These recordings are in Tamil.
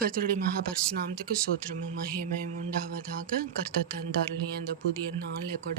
கர்த்தருடைய மகாபரிசுநாமத்துக்கு சோத்திரமும் மகிமையும் உண்டாவதாக. கர்த்தர் தந்தாருடைய அந்த புதிய நாளில் கூட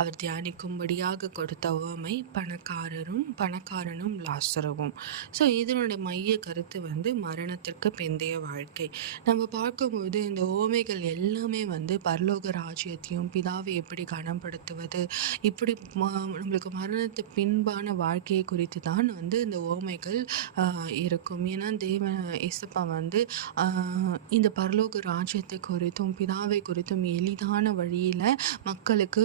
அவர் தியானிக்கும்படியாக கொடுத்த உவமை பணக்காரனும் லாசருவும். ஸோ இதனுடைய மைய கருத்து மரணத்திற்கு பிந்தைய வாழ்க்கை. நம்ம பார்க்கும்போது இந்த உவமைகள் எல்லாமே பரலோக ராஜ்யத்தையும் பிதாவை எப்படி கனப்படுத்துவது, இப்படி நம்மளுக்கு மரணத்து பின்பான வாழ்க்கையை குறித்து தான் இந்த உவமைகள் இருக்கும். ஏன்னா தேவன் இயேசுப்பா இந்த பரலோக ராஜ்யத்தை குறித்தும் பிதாவை குறித்தும் எளிதான வழியில் மக்களுக்கு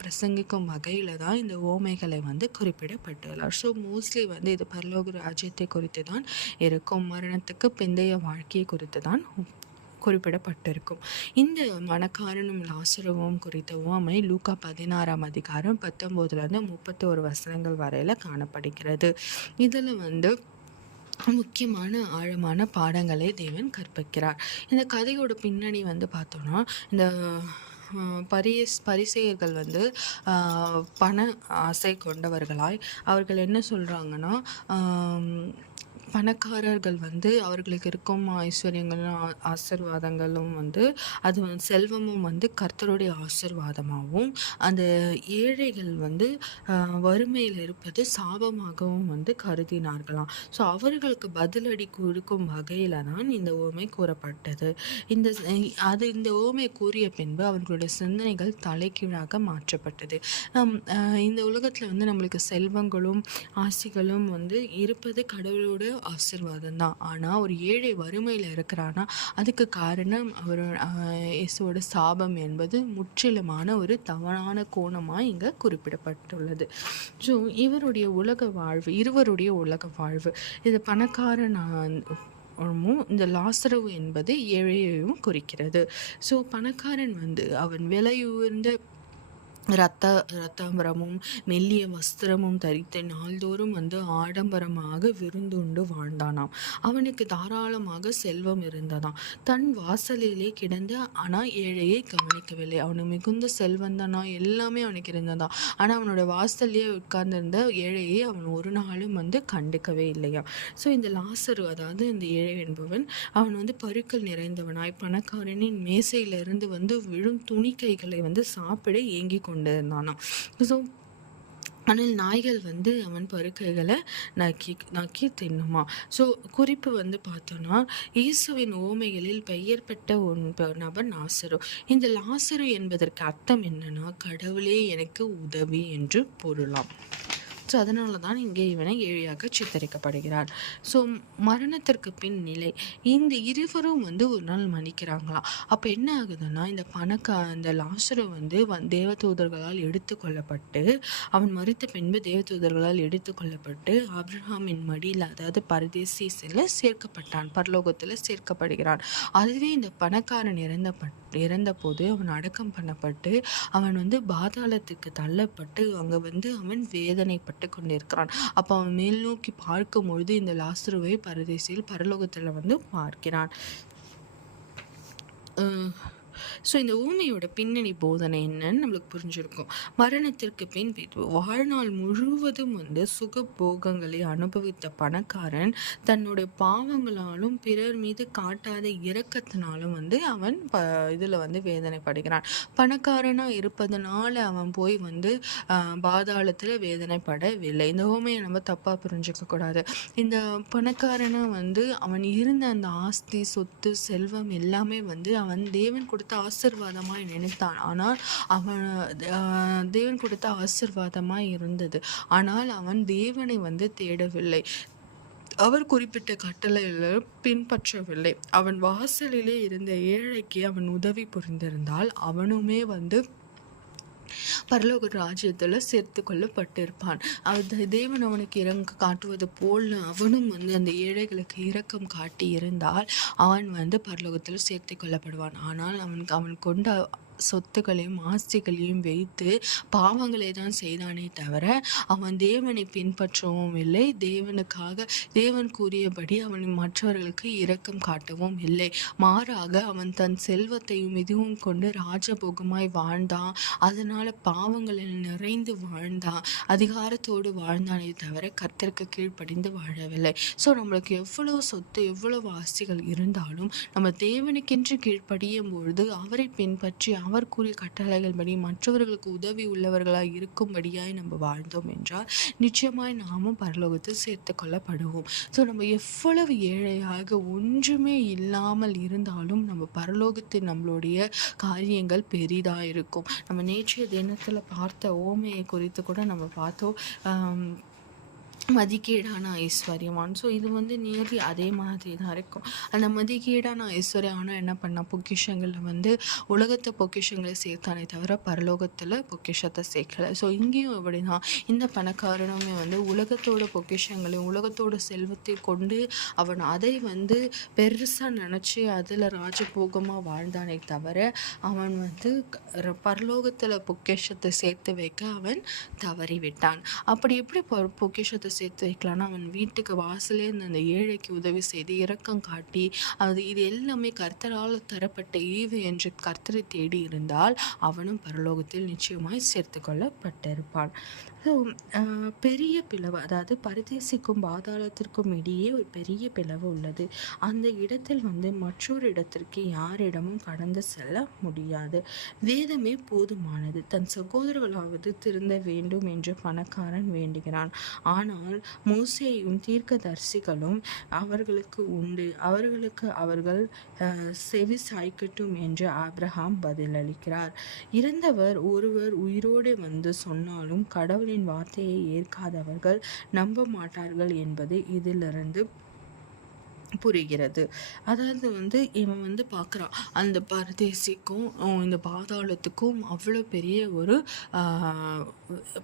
பிரசங்கிக்கும் வகையில் தான் இந்த ஓமைகளை குறிப்பிடப்பட்டுள்ளார். ஸோ மோஸ்ட்லி இது பரலோக ராஜ்யத்தை குறித்து தான் இருக்கும், மரணத்துக்கு பிந்தைய வாழ்க்கையை குறித்து தான் குறிப்பிடப்பட்டிருக்கும். இந்த மணக்காரனும் லாசருவும் குறித்த உவமை லூக்கா 16ஆம் அதிகாரம் 19 31 வசனங்கள் வரையில் காணப்படுகிறது. இதில் முக்கியமான ஆழமான பாடங்களை தேவன் கற்பிக்கிறார். இந்த கதையோட பின்னணி பார்த்தோன்னா, இந்த பரிசேயர்கள் பண ஆசை கொண்டவர்களாய் அவர்கள் என்ன சொல்கிறாங்கன்னா, பணக்காரர்கள் அவர்களுக்கு இருக்கும் ஐஸ்வர்யங்களும் ஆசீர்வாதங்களும் அது செல்வமும் கர்த்தருடைய ஆசீர்வாதமாகவும், அந்த ஏழைகள் வறுமையில் இருப்பது சாபமாகவும் கருதினார்களாம். ஸோ அவர்களுக்கு பதிலடி கொடுக்கும் வகையில் தான் இந்த ஓமை கூறப்பட்டது. இந்த ஓமை கூறிய பின்பு அவர்களுடைய சிந்தனைகள் தலைகீழாக மாற்றப்பட்டது. இந்த உலகத்தில் நம்மளுக்கு செல்வங்களும் ஆசைகளும் இருப்பது கடவுளோட ஆசீர்வாதம் தான். ஆனால் ஒரு ஏழை வறுமையில் இருக்கிறான்னா அதுக்கு காரணம் இயேசுவோட சாபம் என்பது முற்றிலுமான ஒரு தவறான கோணமாக இங்கே குறிப்பிடப்பட்டுள்ளது. ஸோ இருவருடைய உலக வாழ்வு இது பணக்காரன் இந்த லாசரு என்பது ஏழையையும் குறிக்கிறது. ஸோ பணக்காரன் அவன் விலையுயர்ந்த ரத்தாம்பரமும் மெல்லிய வஸ்திரமும் தரித்து நாள்தோறும் ஆடம்பரமாக விருந்துண்டு வாழ்ந்தானாம். அவனுக்கு தாராளமாக செல்வம் இருந்ததாம். தன் வாசலிலே கிடந்த ஆனால் ஏழையை கவனிக்கவில்லை. அவனுக்கு மிகுந்த செல்வம் தானா, எல்லாமே அவனுக்கு இருந்ததாம். ஆனால் அவனோட வாசல்லையே உட்கார்ந்திருந்த ஏழையை அவன் ஒரு நாளும் கண்டுக்கவே இல்லையா. ஸோ இந்த லாசரு, அதாவது இந்த ஏழை என்பவன், அவன் பருக்கள் நிறைந்தவனாய் பணக்காரனின் மேசையிலிருந்து விழும் துணி கைகளை சாப்பிட ஏங்கி கொண்டிருந்தானாம். ஸோ ஆனால் நாய்கள் அவன் பருக்கைகளை நக்கி தின்னுமா. ஸோ குறிப்பு பார்த்தோன்னா, இயேசுவின் ஓமைகளில் பெயர் பெற்ற நபர் லாசரு. இந்த லாசரு என்பதற்கு அர்த்தம் என்னன்னா, கடவுளே எனக்கு உதவி என்று பொருளாம். ஸோ அதனால தான் இங்கே இவனை ஏழையாக சித்தரிக்கப்படுகிறார். ஸோ மரணத்திற்கு பின் நிலை, இந்த இருவரும் ஒரு நாள் மன்னிக்கிறாங்களாம். அப்போ என்ன ஆகுதுன்னா, இந்த லாசரு தேவதூதர்களால் எடுத்துக்கொள்ளப்பட்டு, அவன் மரித்த பின்பு தேவதூதர்களால் எடுத்துக்கொள்ளப்பட்டு ஆபிரகாமின் மடியில், அதாவது பரதேசில சேர்க்கப்பட்டான், பரலோகத்தில் சேர்க்கப்படுகிறான். அதுவே இந்த பணக்காரன் இறந்த போது அவன் அடக்கம் பண்ணப்பட்டு அவன் பாதாளத்துக்கு தள்ளப்பட்டு அங்கே அவன் வேதனைப்பட்டு கொண்டிருக்கிறான். அப்போ அவன் மேல் நோக்கி பார்க்கும் பொழுது இந்த லாசருவை பரதேசியில் பரலோகத்தில் பார்க்கிறான். ஸோ இந்த ஊமையோட பின்னணி போதனை என்னன்னு நம்மளுக்கு புரிஞ்சிருக்கும். மரணத்திற்கு பின் வாழ்நாள் முழுவதும் சுகபோகங்களை அனுபவித்த பணக்காரன் தன்னுடைய பாவங்களாலும் பிறர் மீது காட்டாத இரக்கத்தினாலும் அவன் இதில் வேதனைப்படுகிறான். பணக்காரனாக இருப்பதனால அவன் போய் பாதாளத்தில் வேதனைப்படவில்லை. இந்த ஊமையை நம்ம தப்பாக புரிஞ்சுக்க கூடாது. இந்த பணக்காரனை அவன் இருந்த அந்த ஆஸ்தி, சொத்து, செல்வம் எல்லாமே அவன் தேவன் கொடுத்த ஆசீர்வாதமாய் நினைத்தான். ஆனால் அவன் தேவன் கொடுத்த ஆசீர்வாதமாய் இருந்தது. ஆனால் அவன் தேவனை தேடவில்லை. அவர் குறிப்பிட்ட கட்டளைகளை பின்பற்றவில்லை. அவன் வாசலிலே இருந்த ஏழைக்கு அவன் உதவி புரிந்திருந்தால் அவனுமே பரலோக ராஜ்யத்தில் சேர்த்து கொள்ளப்பட்டிருப்பான். தேவன் அவனுக்கு இறங்க காட்டுவது போல் அவனும் அந்த ஏழைகளுக்கு இரக்கம் காட்டி இருந்தால் அவன் பரலோகத்தில் சேர்த்து கொள்ளப்படுவான். ஆனால் அவன் கொண்ட சொத்துக்களையும் ஆஸ்திகளையும் வைத்து பாவங்களை தான் செய்தானே தவிர அவன் தேவனை பின்பற்றவும் இல்லை. தேவன் கூறியபடி அவன் மற்றவர்களுக்கு இரக்கம் காட்டவும் இல்லை. மாறாக அவன் தன் செல்வத்தையும் இதுவும் கொண்டு ராஜபோகமாய் வாழ்ந்தான். அதனால பாவங்களில் நிறைந்து வாழ்ந்தான், அதிகாரத்தோடு வாழ்ந்தானே தவிர கர்த்தருக்கு கீழ்ப்படிந்து வாழவில்லை. ஸோ நம்மளுக்கு எவ்வளவு சொத்து எவ்வளவு ஆஸ்திகள் இருந்தாலும் நம்ம தேவனுக்கென்று கீழ்ப்படியும் பொழுது அவரை பின்பற்றி அவர் கூறிய கட்டளைகள் படி மற்றவர்களுக்கு உதவி உள்ளவர்களாய் இருக்கும்படியாய் நம்ம வாழ்ந்தோம் என்றால் நிச்சயமாய் நாமும் பரலோகத்தில் சேர்த்து கொள்ளப்படுவோம். ஸோ நம்ம எவ்வளவு ஏழையாக ஒன்றுமே இல்லாமல் இருந்தாலும் நம்ம பரலோகத்தில் நம்மளுடைய காரியங்கள் பெரிதாக இருக்கும். நம்ம நேற்றைய தினத்தில் பார்த்த ஓமையை குறித்து கூட நம்ம பார்த்தோம், மதிக்கேடான ஐஸ்வர்யமான். ஸோ இது நியர்லி அதே மாதிரி தான் இருக்கும். அந்த மதிக்கேடான ஐஸ்வர்யம் ஆனால் என்ன பண்ணால் பொக்கிஷங்களில் உலகத்தை பொக்கிஷங்களை சேர்த்தானே தவிர பரலோகத்தில் பொக்கிஷத்தை சேர்க்கலை. ஸோ இங்கேயும் இப்படி தான் இந்த பணக்காரனுமே உலகத்தோட பொக்கிஷங்களையும் உலகத்தோட செல்வத்தை கொண்டு அவன் அதை பெருசாக நினச்சி அதில் ராஜபோகமாக வாழ்ந்தானே தவிர அவன் பரலோகத்தில் பொக்கிஷத்தை சேர்த்து வைக்க அவன் தவறிவிட்டான். அப்படி எப்படி பொக்கிஷத்தை சேர்த்து வைக்கலாம்னா அவன் வீட்டுக்கு வாசலே அந்த ஏழைக்கு உதவி செய்து இரக்கம் காட்டி இது எல்லாமே கர்த்தரால் தரப்பட்ட ஈவு என்று கர்த்தரை தேடி இருந்தால் அவனும் பரலோகத்தில் நிச்சயமாய் சேர்த்து கொள்ளப்பட்டிருப்பான். ஸோ பெரிய பிளவு, அதாவது பரதேசிக்கும் பாதாளத்திற்கும் இடையே ஒரு பெரிய பிளவு உள்ளது. அந்த இடத்தில் மற்றொரு இடத்திற்கு யாரிடமும் கடந்து செல்ல முடியாது. வேதமே போதுமானது. தன் சகோதரர்களாவது திருந்த வேண்டும் என்று பணக்காரன் வேண்டுகிறான். ஆனால் மோசேயும் தீர்க்கதரிசிகளும் அவர்களுக்கு உண்டு, அவர்கள் செவி சாய்க்கட்டும் என்று ஆபிரகாம் பதிலளிக்கிறார். இறந்தவர் ஒருவர் உயிரோடு சொன்னாலும் கடவுளின் வார்த்தையை ஏற்காதவர்கள் நம்ப மாட்டார்கள் என்பது இதிலிருந்து புரிகிறது. அதாவது இவன் பார்க்குறான் அந்த பரதேசிக்கும் இந்த பாதாளத்துக்கும் அவ்வளோ பெரிய ஒரு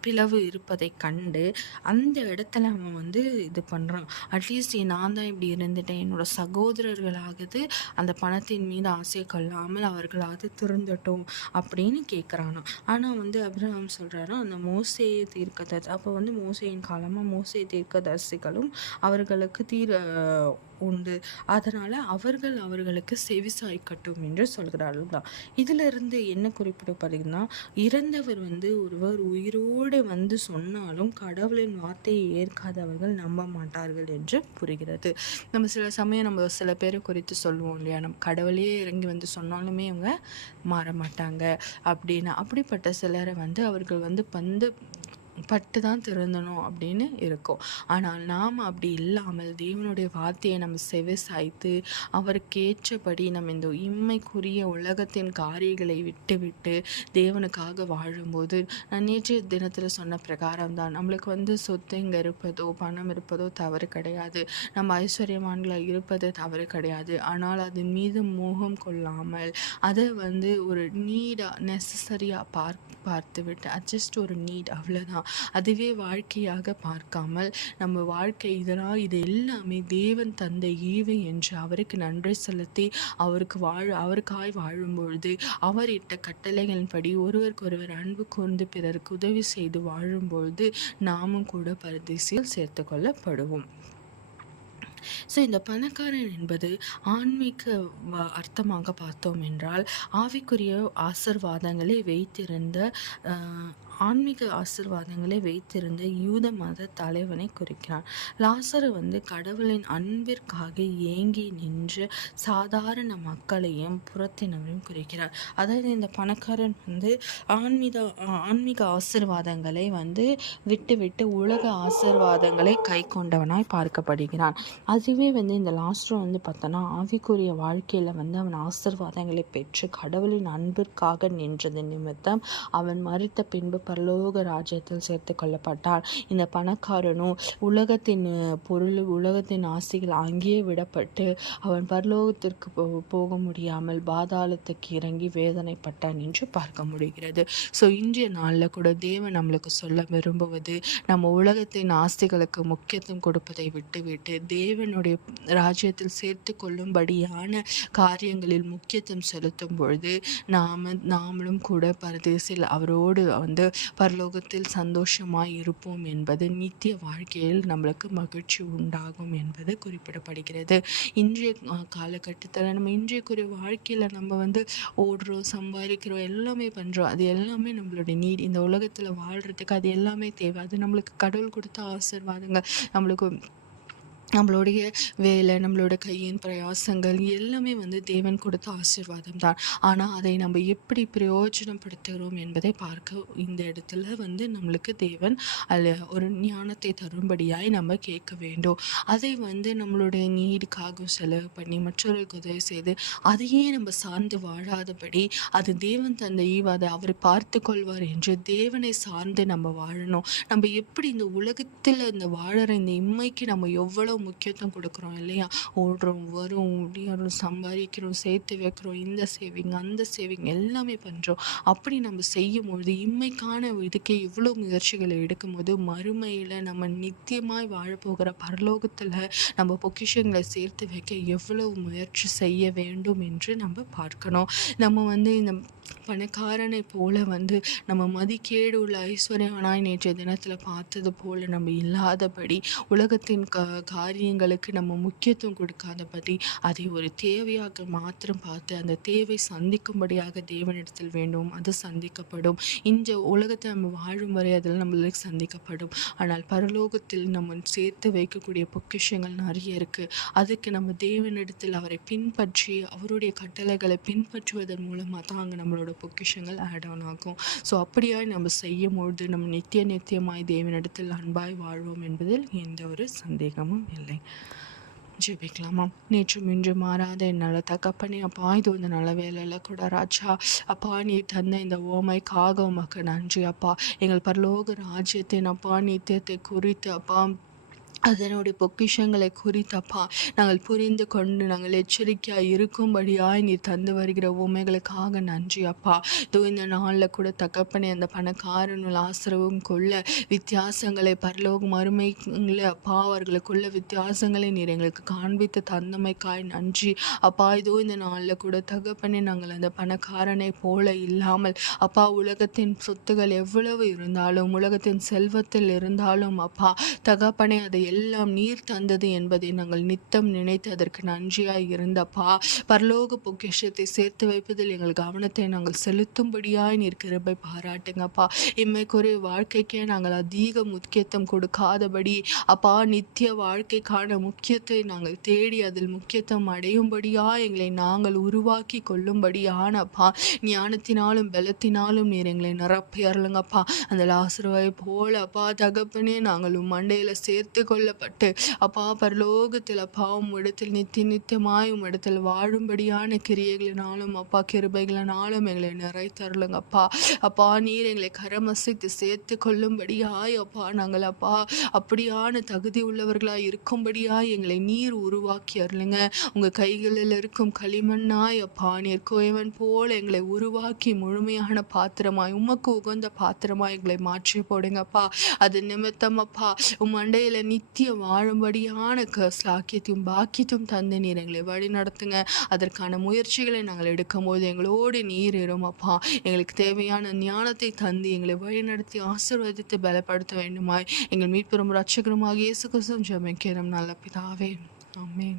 பிளவு இருப்பதை கண்டு அந்த இடத்துல அவன் இது பண்ணுறான். அட்லீஸ்ட் நான் தான் இப்படி இருந்துட்டேன், என்னோட சகோதரர்களாகுது அந்த பணத்தின் மீது ஆசை கொள்ளாமல் அவர்களாவது திருந்தட்டும் அப்படின்னு கேட்குறானா. ஆனால் அபிரகாம் சொல்கிறாரா அந்த மோசேயை தீர்க்கதரிசி, அப்போ மோசேயின் காலமாக மோசே தீர்க்கதரிசிகளும் அவர்களுக்கு உண்டு, அதனால் அவர்களுக்கு செவி சாய்க்கட்டும் என்று சொல்கிறார்கள் தான். இதிலிருந்து என்ன குறிப்பிடப்படுதுன்னா இறந்தவர் ஒருவர் உயிரோடு சொன்னாலும் கடவுளின் வார்த்தையை ஏற்காதவர்கள் நம்ப மாட்டார்கள் என்று புரிகிறது. நம்ம சில சமயம் நம்ம சில பேரை குறித்து சொல்லுவோம் இல்லையா, நம்ம கடவுளையே இறங்கி சொன்னாலுமே அவங்க மாற மாட்டாங்க அப்படின்னு. அப்படிப்பட்ட சிலரை அவர்கள் பட்டு தான் திருந்தணும் அப்படின்னு இருக்கும். ஆனால் நாம் அப்படி இல்லாமல் தேவனுடைய வார்த்தையை நம்ம செவி சாய்த்து அவருக்கு ஏற்றபடி நம்ம இந்த இம்மைக்குரிய உலகத்தின் காரியங்களை விட்டு தேவனுக்காக வாழும்போது நான் நேற்றைய தினத்தில் சொன்ன பிரகாரம் தான் நம்மளுக்கு சொத்து இங்கே இருப்பதோ பணம் இருப்பதோ தவறு கிடையாது, நம்ம ஐஸ்வர்யவான்களாக இருப்பது தவறு கிடையாது. ஆனால் அது மீது மோகம் கொள்ளாமல் அதை ஒரு நீடாக நெசசரியாக பார்த்து விட்டு ஜஸ்ட் ஒரு நீட் அவ்வளோதான், அதுவே வாழ்க்கையாக பார்க்காமல் நம்ம வாழ்க்கை இது எல்லாமே தேவன் தந்த ஈவு என்று அவருக்கு நன்றி செலுத்தி அவருக்காய் வாழும் பொழுது அவர் இட்ட கட்டளைகளின்படி ஒருவருக்கொருவர் அன்பு கூர்ந்து பிறருக்கு உதவி செய்து வாழும்பொழுது நாமும் கூட பரதேசியில் சேர்த்து கொள்ளப்படுவோம். ஸோ இந்த பணக்காரன் என்பது ஆன்மீக அர்த்தமாக பார்த்தோம் என்றால் ஆவிக்குரிய ஆசீர்வாதங்களை வைத்திருந்த யூத மத தலைவனை குறிக்கிறான். லாசரு கடவுளின் அன்பிற்காக ஏங்கி நின்று சாதாரண மக்களையும் புறத்தினரையும் குறிக்கிறார். அதாவது இந்த பணக்காரன் ஆன்மீக ஆசீர்வாதங்களை விட்டு உலக ஆசீர்வாதங்களை கை கொண்டவனாய் பார்க்கப்படுகிறான். அதுவே இந்த லாஸ்டர் பார்த்தோன்னா ஆவிக்குரிய வாழ்க்கையில் அவன் ஆசீர்வாதங்களை பெற்று கடவுளின் அன்பிற்காக நின்றது நிமித்தம் அவன் மரித்த பின்பு பரலோக ராஜ்யத்தில் சேர்த்து கொள்ளப்பட்டான். இந்த பணக்காரனும் உலகத்தின் ஆசைகள் அங்கேயே விடப்பட்டு அவன் பரலோகத்திற்கு போக முடியாமல் பாதாளத்துக்கு இறங்கி வேதனைப்பட்டான் என்று பார்க்க முடிகிறது. ஸோ இன்றைய நாளில் கூட தேவன் நம்மளுக்கு சொல்ல விரும்புவது, நம்ம உலகத்தின் ஆசைகளுக்கு முக்கியத்துவம் கொடுப்பதை விட்டுவிட்டு தேவனுடைய ராஜ்யத்தில் சேர்த்து கொள்ளும்படியான காரியங்களில் முக்கியத்துவம் செலுத்தும் பொழுது நாமளும் கூட பரதேசில் அவரோடு பரலோகத்தில் சந்தோஷமாய் இருப்போம் என்பது நித்திய வாழ்க்கையில் நம்மளுக்கு மகிழ்ச்சி உண்டாகும் என்பது குறிப்பிடப்படுகிறது. இன்றைய காலகட்டத்தில் நம்ம இன்றைய வாழ்க்கையில் நம்ம ஓடுறோம், சம்பாதிக்கிறோம், எல்லாமே பண்ணுறோம். அது எல்லாமே நம்மளுடைய நீட். இந்த உலகத்தில் வாழ்கிறதுக்கு அது எல்லாமே தேவை. அது நம்மளுக்கு கடவுள் கொடுத்த ஆசீர்வாதங்கள். நம்மளுடைய வேலை, நம்மளோட கையின் பிரயாசங்கள் எல்லாமே தேவன் கொடுத்த ஆசீர்வாதம் தான். ஆனால் அதை நம்ம எப்படி பிரயோஜனப்படுத்துகிறோம் என்பதை பார்க்க இந்த இடத்துல நம்மளுக்கு தேவன் அதில் ஒரு ஞானத்தை தரும்படியாய் நம்ம கேட்க வேண்டும். அதை நம்மளுடைய நீடுக்காக செலவு பண்ணி மற்றவர்களுக்கு உதவி செய்து அதையே நம்ம சார்ந்து வாழாதபடி, அது தேவன் தந்த ஈவாதை அவர் பார்த்து கொள்வார் என்று தேவனை சார்ந்து நம்ம வாழணும். நம்ம எப்படி இந்த உலகத்தில் இந்த வாழற இந்த இம்மைக்கு நம்ம எவ்வளோ முக்கியத்துவம் கொடுக்குறோம் இல்லையா? ஓடுறோம், வரும், முடியாறோம், சம்பாதிக்கிறோம், சேர்த்து வைக்கிறோம், இந்த சேவிங் அந்த சேவிங் எல்லாமே பண்ணுறோம். அப்படி நம்ம செய்யும் பொழுது இம்மைக்கான இதுக்கே இவ்வளோ முயற்சிகளை எடுக்கும் போது மறுமையில் நம்ம நித்தியமாய் வாழப்போகிற பரலோகத்தில் நம்ம பொக்கிஷங்களை சேர்த்து வைக்க எவ்வளவு முயற்சி செய்ய வேண்டும் என்று நம்ம பார்க்கணும். நம்ம இந்த பணக்காரனை போல நம்ம மதிக்கேடு உள்ள ஐஸ்வர்யவனாய் நேற்றைய தினத்தில் பார்த்தது போல நம்ம இல்லாதபடி, உலகத்தின் காரியங்களுக்கு நம்ம முக்கியத்துவம் கொடுக்காதபடி, அதை ஒரு தேவையாக மாத்திரம் பார்த்து அந்த தேவை சந்திக்கும்படியாக தேவனிடத்தில் வேண்டும். அது சந்திக்கப்படும். இந்த உலகத்தை நம்ம வாழும் வரை அதில் நம்மளுக்கு சந்திக்கப்படும். ஆனால் பரலோகத்தில் நம்ம சேர்த்து வைக்கக்கூடிய பொக்கிஷங்கள் நிறைய இருக்குது. அதுக்கு நம்ம தேவனிடத்தில் அவரை பின்பற்றி அவருடைய கட்டளைகளை பின்பற்றுவதன் மூலமாக தான் அங்கே நம்மளோட பொக்கிஷங்கள் ஆட் ஆன் ஆகும். ஸோ அப்படியாய் நம்ம செய்யும் பொழுது நம்ம நித்தியமாய் தேவனிடத்தில் அன்பாய் வாழ்வோம் என்பதில் எந்த ஒரு சந்தேகமும் இல்லை. ஜெபிக்கலாமா? நேற்றும் இன்று மாறாத என்னால் தகப்பனே, அப்பா இது இந்த நல்ல வேலையில் கூட ராஜா, அப்பா நீ தந்த இந்த ஓமைக்காக உமக்கு நன்றி அப்பா. எங்கள் பரலோக ராஜ்யத்தின் அப்பா நித்தியத்தை குறித்து அப்பா அதனுடைய பொக்கிஷங்களை குறித்தப்பா நாங்கள் புரிந்து கொண்டு நாங்கள் எச்சரிக்கையாக இருக்கும்படியாய் நீ தந்து வருகிற உண்மைகளுக்காக நன்றி அப்பா. இதோ இந்த நாளில் கூட தகப்பனே, அந்த பணக்காரனும் லாசருவும் கொள்ள வித்தியாசங்களை பரலோக மறுமையில் அப்பா அவர்களுக்குள்ள வித்தியாசங்களை நீர் எங்களுக்கு காண்பித்து தந்தமைக்காய் நன்றி அப்பா. இதோ இந்த நாளில் கூட தகப்பனே, நாங்கள் அந்த பணக்காரனை போல இல்லாமல் அப்பா உலகத்தின் சொத்துகள் எவ்வளவு இருந்தாலும் உலகத்தின் செல்வத்தில் இருந்தாலும் அப்பா தகப்பனே அதை எல்லாம் நீர் தந்தது என்பதை நாங்கள் நித்தம் நினைத்து அதற்கு நன்றியாய் இருந்தப்பா. பரலோக பொக்கிஷத்தை சேர்த்து வைப்பதில் எங்கள் கவனத்தை நாங்கள் செலுத்தும்படியாய் நீர் கிருபை பாராட்டுங்கப்பா. இம்மைக்குரிய வாழ்க்கைக்கே நாங்கள் அதிக முக்கியத்துவம் கொடுக்காதபடி அப்பா நித்திய வாழ்க்கைக்கான முக்கியத்தை நாங்கள் தேடி அதில் முக்கியத்துவம் அடையும்படியாய் எங்களை நாங்கள் உருவாக்கி கொள்ளும்படியானப்பா ஞானத்தினாலும் பலத்தினாலும் நீர் எங்களை நிரப்பி அருளுங்கப்பா. அந்த லாசருவை போல அப்பா தகப்பனே, நாங்கள் மண்டையில் சேர்த்து கொள்ளப்பட்டு அப்பா பரலோகத்தில் அப்பா உம்மிடத்தில் நித்தியமாய் உம்மிடத்தில் வாழும்படியான கிரியைகளினாலும் அப்பா கிருபைகளினாலும் எங்களை நிறைத்தருளுங்கப்பா. அப்பா நீர் எங்களை கரமசைத்து சேர்த்து கொள்ளும்படியாய் அப்பா நாங்கள் அப்பா அப்படியான தகுதி உள்ளவர்களாய் இருக்கும்படியாய் எங்களை நீர் உருவாக்கி அருளுங்க. உங்கள் கைகளில் இருக்கும் களிமண்ணாய் அப்பா நீர் கோயவன் போல எங்களை உருவாக்கி முழுமையான பாத்திரமாய் உமக்கு உகந்த பாத்திரமாய் எங்களை மாற்றி போடுங்கப்பா. அது நிமித்தம் அப்பா மண்டையில் நித்திய வாழும்படியான ஸ்லாக்கியத்தையும் பாக்கியத்தையும் தந்து நீர் எங்களை வழி நடத்துங்க. அதற்கான முயற்சிகளை நாங்கள் எடுக்கும்போது எங்களோடு நீர் இரும் அப்பா. எங்களுக்கு தேவையான ஞானத்தை தந்து எங்களை வழி நடத்தி ஆசீர்வதித்து பலப்படுத்த வேண்டுமாய் எங்கள் மீட்பெரும் இரட்சகருமாகிய இயேசு கிறிஸ்துவின் ஜெபம் கேளும் நல்ல பிதாவே. ஆமென்.